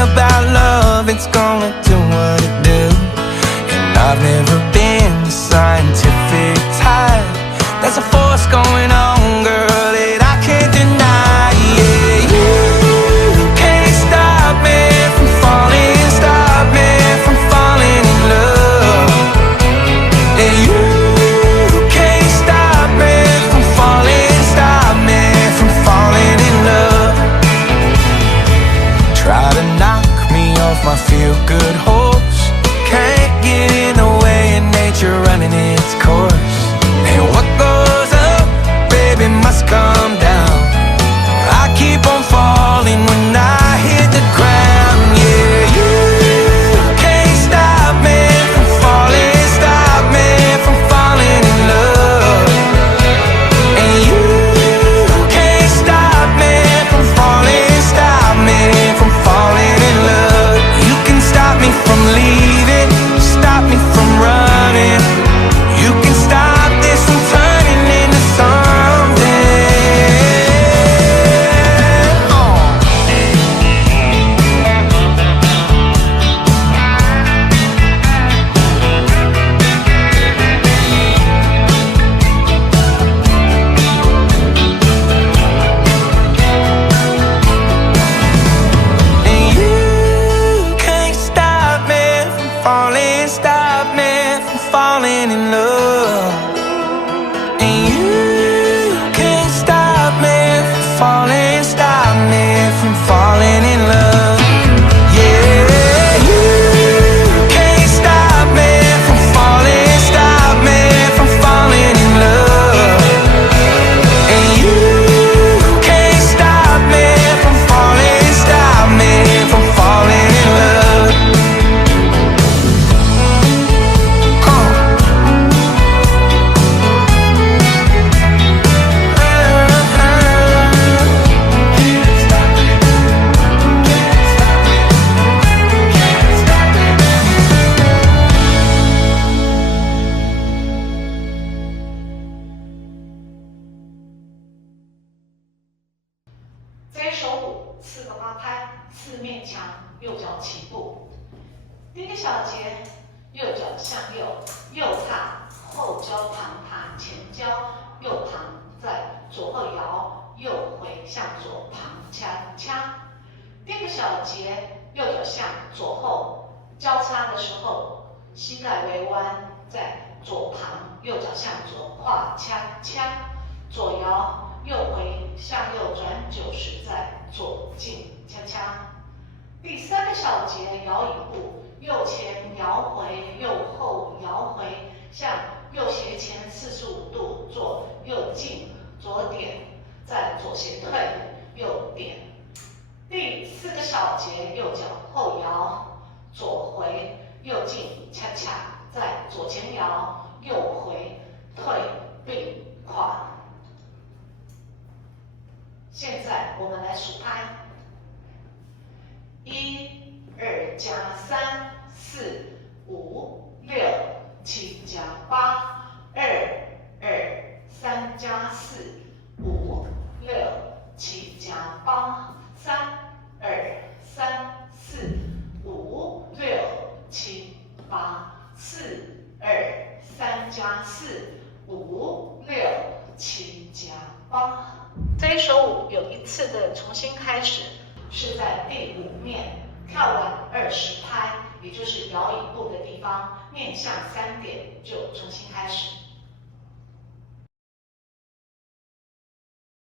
About love, it's gonna do what it do. And I've never been the scientific type. There's a force going on, girl, that I can't deny. Yeah, you can't stop me from falling, stop me from falling in love. And you can't stop me from falling, stop me from falling in love. Try to knock off my feel-good horse, can't get in the way of nature running its course. And what goes up, baby, must come down. I keep on falling when I hit the ground. Yeah, you can't stop me from falling, stop me from falling in love. And you can't stop me from falling, stop me from falling in love. Stop me from leaving, stop me from running. You can stop this from turning into something. And you can't stop me from falling in love. And you can't stop me from falling, stop me from falling in love. Yeah, you can't stop me from falling, stop me from falling in love. And you can't stop me from falling, stop me from falling in love.这一首舞4个八拍，4面墙，右脚起步。第一个小节，右脚向右，右踏，后交旁踏，前交，右旁，再左后摇，右回向左旁锵锵。第二个小节，右脚向左后，交叉的时候，膝盖微弯，在左旁，右脚向左跨锵锵，左摇。右回向右转90，在左进锵锵。第3个小节摇椅步，右前摇回，右后摇回，向右斜前45度做右进左点，在左斜退右点。第4个小节右脚后摇，左回右进恰恰，在左前摇，右回退并跨。现在我们来数拍，1、2加3、4、5、6、7加8、2、3加4、5、6、7加8、3、3、4、5、6、7、8、4、3加4、5、6、7加8。这一首舞有一次的重新开始，是在第5面跳完20拍，也就是摇椅步的地方，面向3点就重新开始。